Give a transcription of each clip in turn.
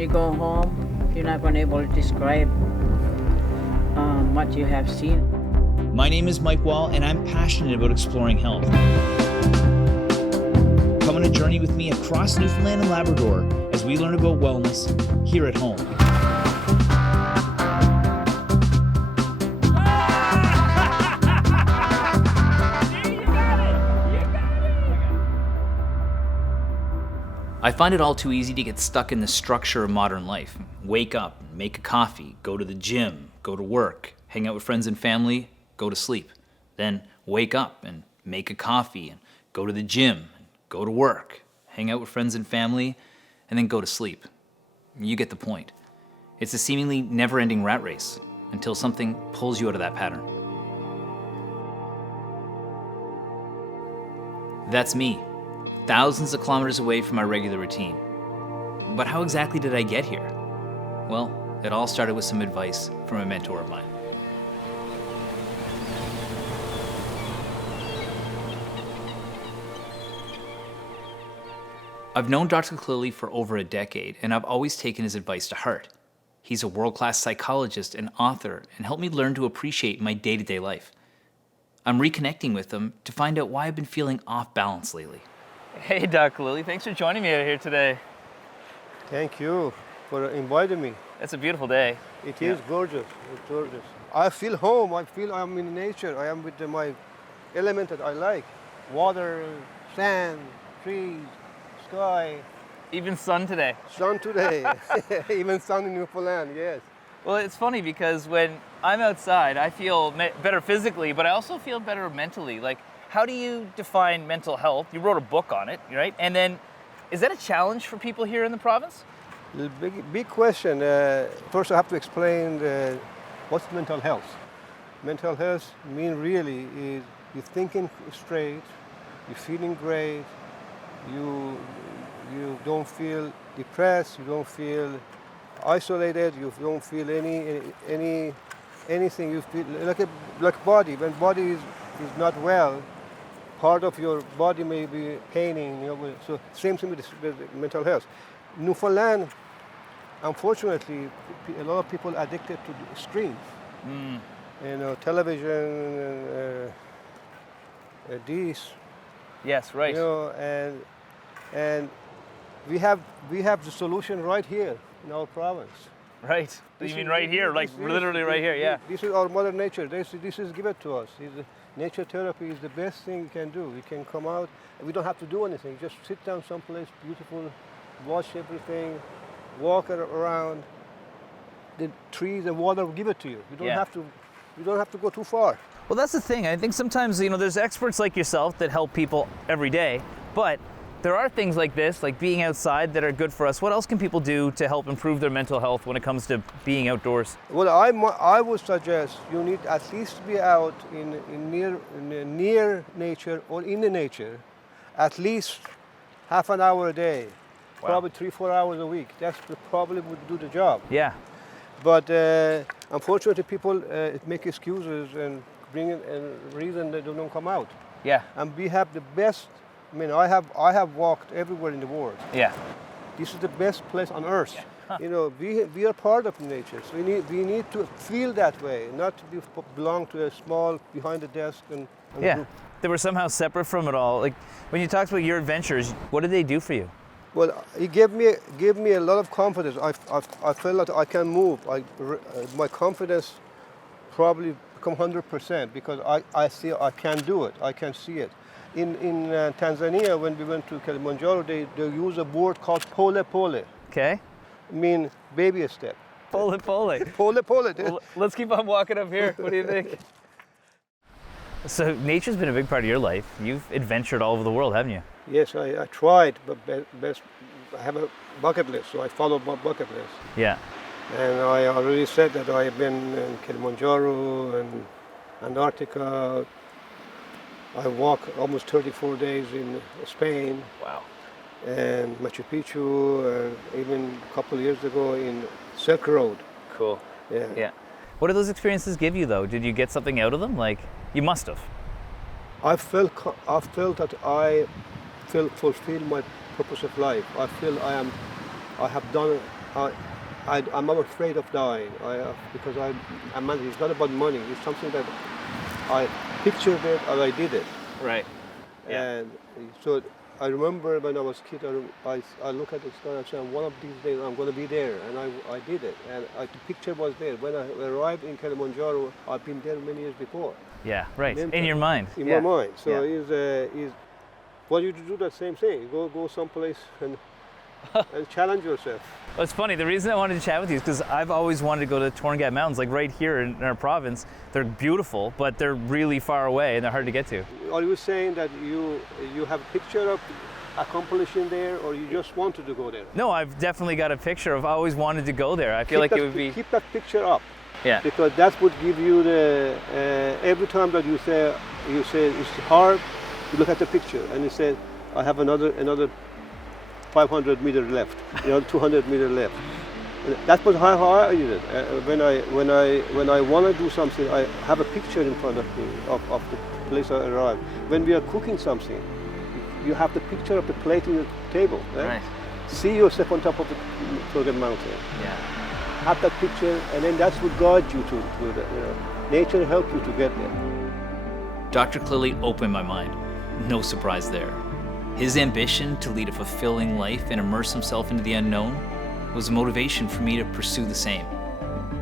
you go home, you're not going to be able to describe what you have seen. My name is Mike Wahl, and I'm passionate about exploring health. Come on a journey with me across Newfoundland and Labrador as we learn about wellness here at home. I find it all too easy to get stuck in the structure of modern life. Wake up, make a coffee, go to the gym, go to work, hang out with friends and family, go to sleep. Then wake up and make a coffee and go to the gym, go to work, hang out with friends and family, and then go to sleep. You get the point. It's a seemingly never-ending rat race until something pulls you out of that pattern. That's me, thousands of kilometers away from my regular routine. But how exactly did I get here? Well, it all started with some advice from a mentor of mine. I've known Dr. Khalili for over a decade, and I've always taken his advice to heart. He's a world-class psychologist and author, and helped me learn to appreciate my day-to-day life. I'm reconnecting with him to find out why I've been feeling off balance lately. Hey, Dr. Khalili, thanks for joining me out here today. Thank you for inviting me. It's a beautiful day. It is gorgeous. It's gorgeous. I feel home. I feel I'm in nature. I am with my element that I like. Water, sand, trees, sky. Even sun today. Sun today. Even sun in Newfoundland, yes. Well, it's funny because when I'm outside, I feel better physically, but I also feel better mentally. Like, how do you define mental health? You wrote a book on it, right? And then, is that a challenge for people here in the province? Big question. First, I have to explain what's mental health. Mental health mean really is you're thinking straight, you're feeling great, you don't feel depressed, you don't feel isolated, you don't feel anything. You feel like body. When body is not well, part of your body may be paining. So same thing with mental health. Newfoundland, unfortunately, a lot of people are addicted to the screens. Television, these. Yes, right. And we have the solution right here in our province. Right. You mean right here, like literally right here, yeah. This is our mother nature. This is given to us. Nature therapy is the best thing you can do. We can come out, and we don't have to do anything. Just sit down someplace beautiful, watch everything, walk around. The trees and water will give it to you. You don't have to go too far. Well, that's the thing. I think sometimes, there's experts like yourself that help people every day, but there are things like this, like being outside, that are good for us. What else can people do to help improve their mental health when it comes to being outdoors? Well, I would suggest you need at least to be out in near nature or in the nature, at least half an hour a day, probably 3-4 hours a week. That's probably would do the job. Yeah. But unfortunately, people make excuses and bring in a reason that they don't come out. Yeah. And we have the best. I have walked everywhere in the world. Yeah. This is the best place on earth. Yeah. Huh. We are part of nature, so we need to feel that way, not to belong to a small behind the desk and group. They were somehow separate from it all. Like when you talked about your adventures, what did they do for you? Well, it gave me a lot of confidence. I felt that I can move. My confidence probably become 100% because I see I can do it. I can see it. In Tanzania, when we went to Kilimanjaro, they use a word called pole pole. Okay. Mean baby step. Pole pole. Pole pole. Well, let's keep on walking up here. What do you think? So nature's been a big part of your life. You've adventured all over the world, haven't you? Yes, I tried, but I have a bucket list, so I follow my bucket list. Yeah. And I already said that I have been in Kilimanjaro and Antarctica. I walked almost 34 days in Spain. Wow. And Machu Picchu, and even a couple of years ago in Silk Road. Cool. Yeah. Yeah. What did those experiences give you, though? Did you get something out of them? Like, you must have. I felt that I fulfilled my purpose of life. I feel I have done I'm not afraid of dying because it's not about money. It's something that I pictured it and I did it. Right. Yeah. And so I remember when I was a kid, I look at the sky and said, one of these days I'm going to be there. And I did it. And the picture was there. When I arrived in Kilimanjaro, I've been there many years before. Yeah, right. In your mind. In my mind. So is well, you do the same thing. Go someplace and challenge yourself. Well, it's funny. The reason I wanted to chat with you is because I've always wanted to go to Torngat Mountains, like right here in our province. They're beautiful, but they're really far away and they're hard to get to. Are you saying that you have a picture of accomplishing there, or you just wanted to go there? No, I've definitely got a picture of always wanted to go there. I feel like it would be... Keep that picture up. Yeah. Because that would give you the... every time that you say it's hard, you look at the picture and you say, I have another 500 meters left, 200 meters left. And that was how I did it. When I want to do something, I have a picture in front of me of the place I arrived. When we are cooking something, you have the picture of the plate in the table. Right? See yourself on top of the Torngat Mountain. Yeah. Have that picture, and then that's what guides you to that. Nature helps you to get there. Dr. Khalili opened my mind. No surprise there. His ambition to lead a fulfilling life and immerse himself into the unknown was a motivation for me to pursue the same.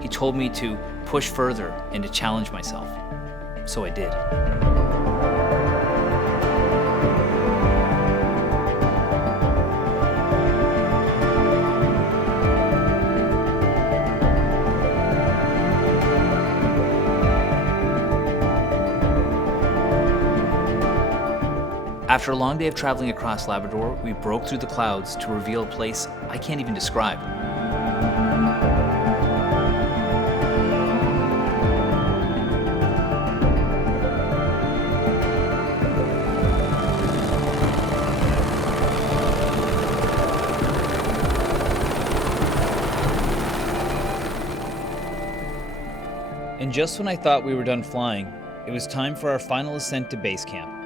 He told me to push further and to challenge myself. So I did. After a long day of traveling across Labrador, we broke through the clouds to reveal a place I can't even describe. And just when I thought we were done flying, it was time for our final ascent to base camp.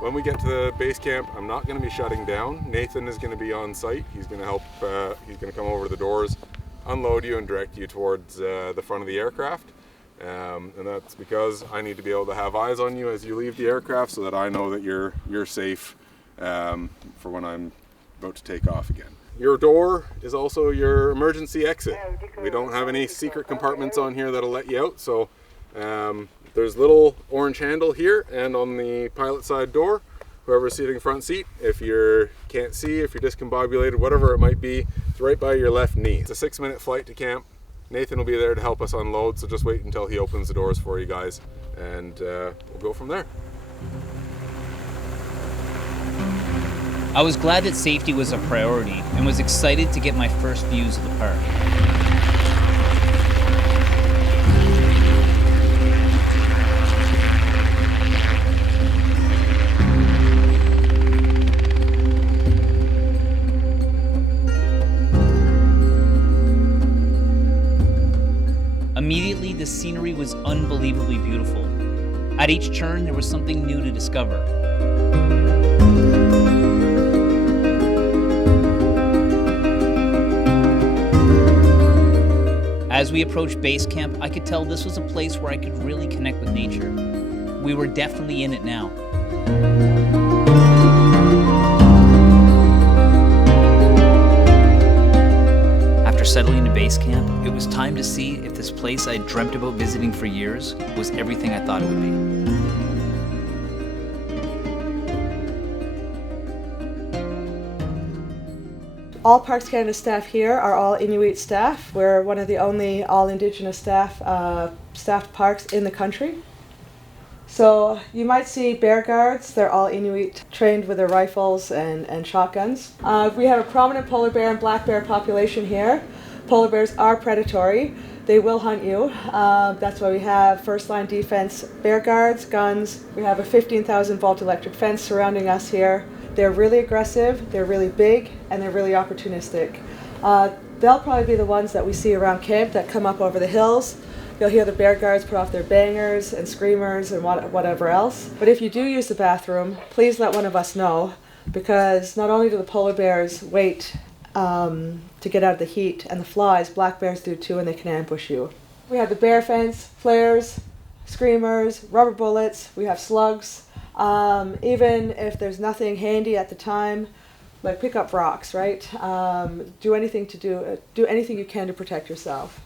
When we get to the base camp, I'm not going to be shutting down. Nathan is going to be on site. He's going to help, he's going to come over to the doors, unload you and direct you towards the front of the aircraft. And that's because I need to be able to have eyes on you as you leave the aircraft so that I know that you're safe for when I'm about to take off again. Your door is also your emergency exit. We don't have any secret compartments on here that'll let you out, so there's a little orange handle here and on the pilot side door, whoever's sitting front seat, if you can't see, if you're discombobulated, whatever it might be, it's right by your left knee. It's a 6-minute flight to camp. Nathan will be there to help us unload, so just wait until he opens the doors for you guys, and we'll go from there. I was glad that safety was a priority and was excited to get my first views of the park. Immediately, the scenery was unbelievably beautiful. At each turn, there was something new to discover. As we approached base camp, I could tell this was a place where I could really connect with nature. We were definitely in it now. After settling into base camp, it was time to see if this place I'd dreamt about visiting for years was everything I thought it would be. All Parks Canada staff here are all Inuit staff. We're one of the only all Indigenous staffed parks in the country. So you might see bear guards. They're all Inuit, trained with their rifles and shotguns. We have a prominent polar bear and black bear population here. Polar bears are predatory. They will hunt you. That's why we have first line defense bear guards, guns. We have a 15,000 volt electric fence surrounding us here. They're really aggressive, they're really big, and they're really opportunistic. They'll probably be the ones that we see around camp that come up over the hills. You'll hear the bear guards put off their bangers and screamers and whatever else. But if you do use the bathroom, please let one of us know. because not only do the polar bears wait to get out of the heat and the flies, black bears do too, and they can ambush you. We have the bear fence, flares, screamers, rubber bullets, we have slugs. Even if there's nothing handy at the time, like pick up rocks, right? Do anything you can to protect yourself.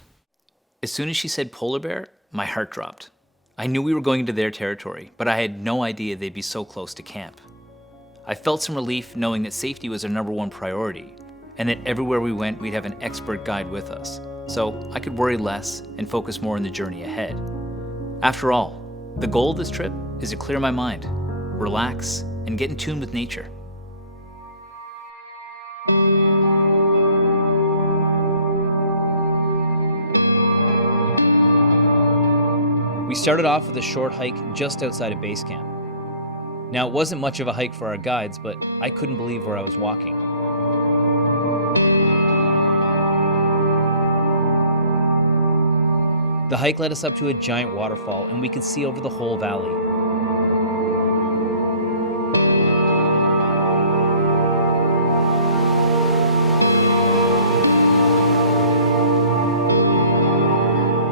As soon as she said polar bear, my heart dropped. I knew we were going into their territory, but I had no idea they'd be so close to camp. I felt some relief knowing that safety was our #1 priority, and that everywhere we went, we'd have an expert guide with us, so I could worry less and focus more on the journey ahead. After all, the goal of this trip is to clear my mind, relax, and get in tune with nature. We started off with a short hike just outside of base camp. Now, it wasn't much of a hike for our guides, but I couldn't believe where I was walking. The hike led us up to a giant waterfall, and we could see over the whole valley.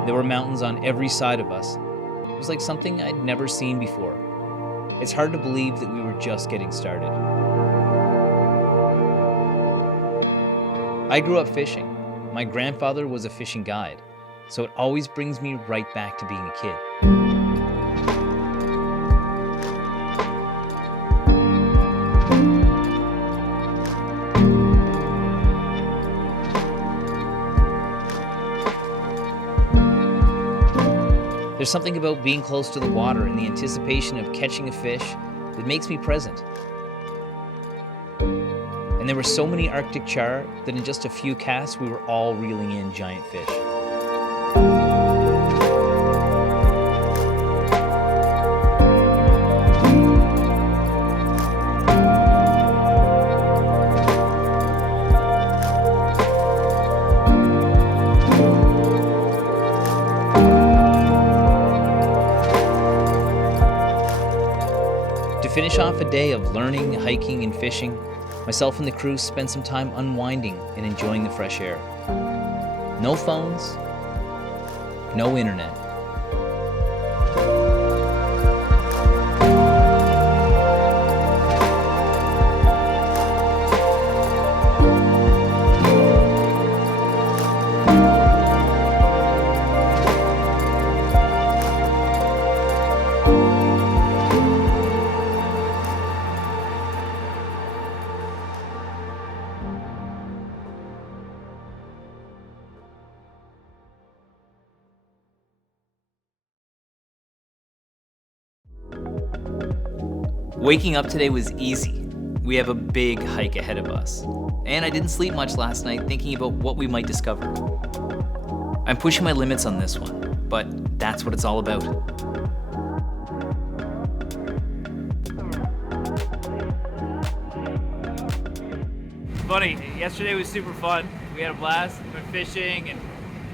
There were mountains on every side of us. It was like something I'd never seen before. It's hard to believe that we were just getting started. I grew up fishing. My grandfather was a fishing guide, so it always brings me right back to being a kid. There's something about being close to the water and the anticipation of catching a fish that makes me present. And there were so many Arctic char that in just a few casts we were all reeling in giant fish. To finish off a day of learning, hiking, and fishing, myself and the crew spent some time unwinding and enjoying the fresh air. No phones, no internet. Waking up today was easy. We have a big hike ahead of us. And I didn't sleep much last night thinking about what we might discover. I'm pushing my limits on this one, but that's what it's all about. Funny, yesterday was super fun. We had a blast, went fishing and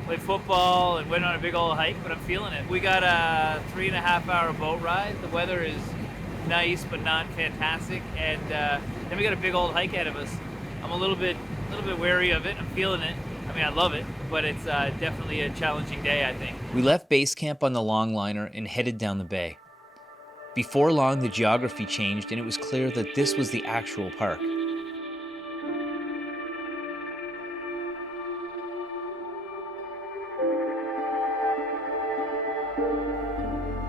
played football and went on a big old hike, but I'm feeling it. We got a 3.5-hour boat ride. The weather is nice but not fantastic, and then we got a big old hike ahead of us. I'm a little bit wary of it. I'm feeling it. I mean, I love it, but it's definitely a challenging day, I think. We left base camp on the longliner and headed down the bay. Before long, the geography changed and it was clear that this was the actual park.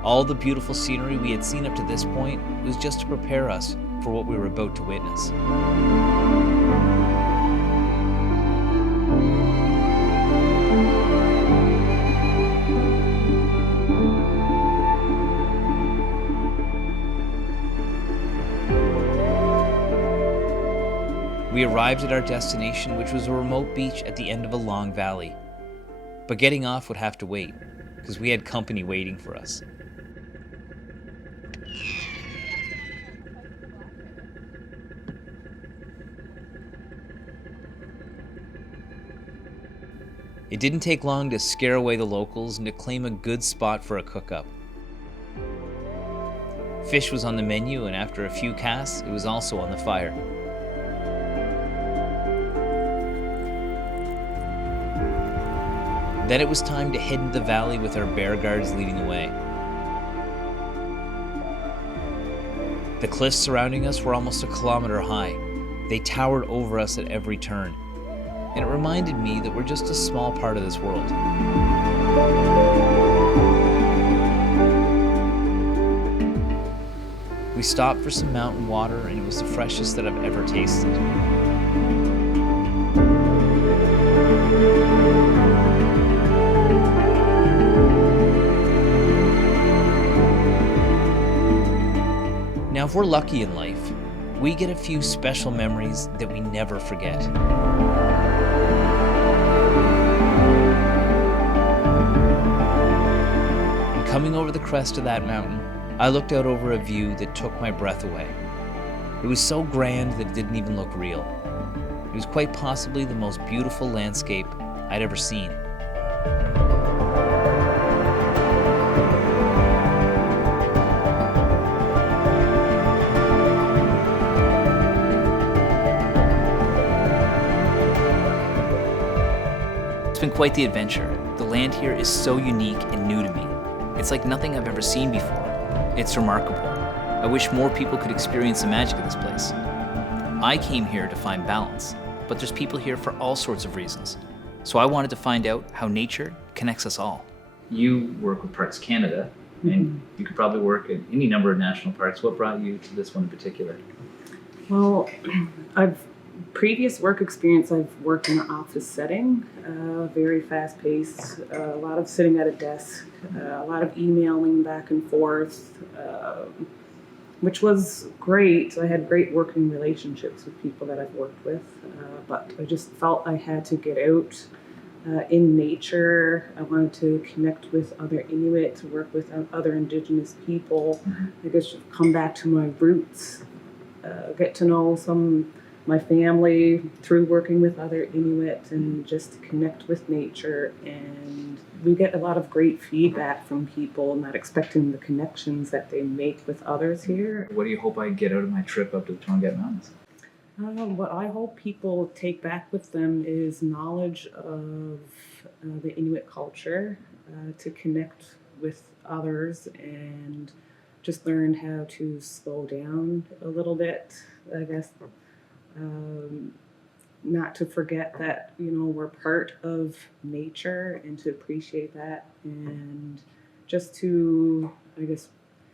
All the beautiful scenery we had seen up to this point was just to prepare us for what we were about to witness. We arrived at our destination, which was a remote beach at the end of a long valley. But getting off would have to wait, because we had company waiting for us. It didn't take long to scare away the locals and to claim a good spot for a cook-up. Fish was on the menu, and after a few casts, it was also on the fire. Then it was time to head into the valley with our bear guards leading the way. The cliffs surrounding us were almost a kilometer high. They towered over us at every turn. And it reminded me that we're just a small part of this world. We stopped for some mountain water, and it was the freshest that I've ever tasted. Now, if we're lucky in life, we get a few special memories that we never forget. And coming over the crest of that mountain, I looked out over a view that took my breath away. It was so grand that it didn't even look real. It was quite possibly the most beautiful landscape I'd ever seen. It's been quite the adventure. The land here is so unique and new to me. It's like nothing I've ever seen before. It's remarkable. I wish more people could experience the magic of this place. I came here to find balance, but there's people here for all sorts of reasons. So I wanted to find out how nature connects us all. You work with Parks Canada, and you could probably work at any number of national parks. What brought you to this one in particular? Well, previous work experience, I've worked in an office setting, very fast-paced, a lot of sitting at a desk, a lot of emailing back and forth, which was great. I had great working relationships with people that I've worked with, but I just felt I had to get out in nature. I wanted to connect with other Inuit, to work with other Indigenous people. I guess come back to my roots, get to know my family through working with other Inuit, and just connect with nature. And we get a lot of great feedback from people, not expecting the connections that they make with others here. What do you hope I get out of my trip up to the Torngat Mountains? What I hope people take back with them is knowledge of the Inuit culture, to connect with others and just learn how to slow down a little bit, I guess. Not to forget that, we're part of nature, and to appreciate that, and just to, I guess,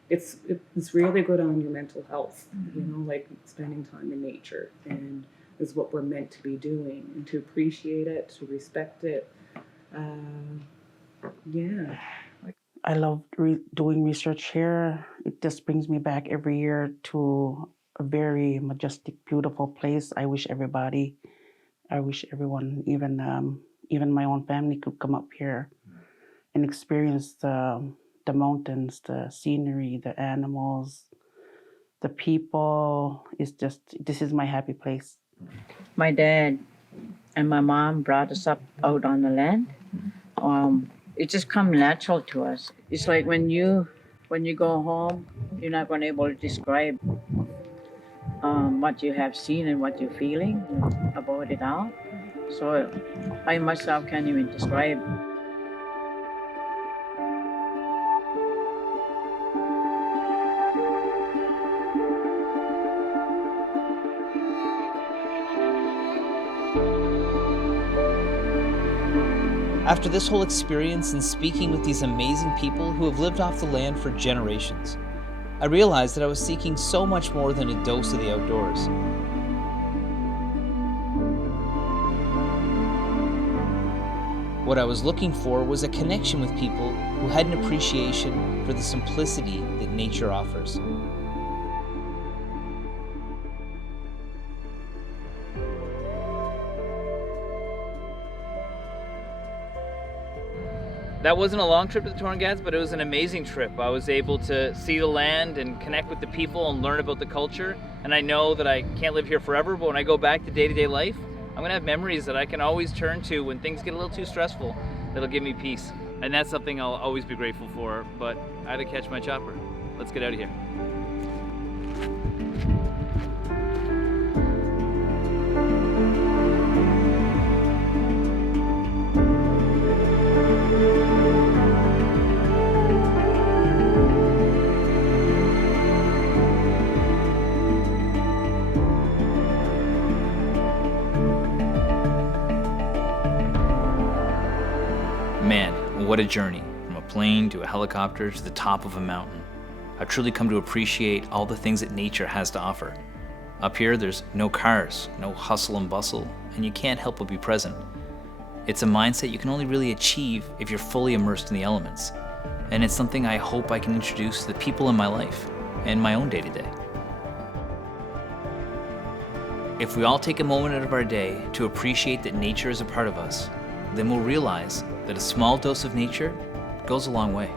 it's really good on your mental health, like spending time in nature, and is what we're meant to be doing, and to appreciate it, to respect it. Yeah. I love doing research here. It just brings me back every year to a very majestic, beautiful place. I wish everyone, even my own family, could come up here and experience the mountains, the scenery, the animals, the people. This is my happy place. My dad and my mom brought us up out on the land. It just comes natural to us. It's like when you go home, you're not going to be able to describe what you have seen and what you're feeling about it all. So I myself can't even describe. After this whole experience and speaking with these amazing people who have lived off the land for generations, I realized that I was seeking so much more than a dose of the outdoors. What I was looking for was a connection with people who had an appreciation for the simplicity that nature offers. That wasn't a long trip to the Torngats, but it was an amazing trip. I was able to see the land and connect with the people and learn about the culture. And I know that I can't live here forever, but when I go back to day-to-day life, I'm gonna have memories that I can always turn to when things get a little too stressful. That'll give me peace. And that's something I'll always be grateful for, but I had to catch my chopper. Let's get out of here. Man, what a journey, from a plane to a helicopter to the top of a mountain. I've truly come to appreciate all the things that nature has to offer. Up here, there's no cars, no hustle and bustle, and you can't help but be present. It's a mindset you can only really achieve if you're fully immersed in the elements. And it's something I hope I can introduce to the people in my life and my own day-to-day. If we all take a moment out of our day to appreciate that nature is a part of us, then we'll realize that a small dose of nature goes a long way.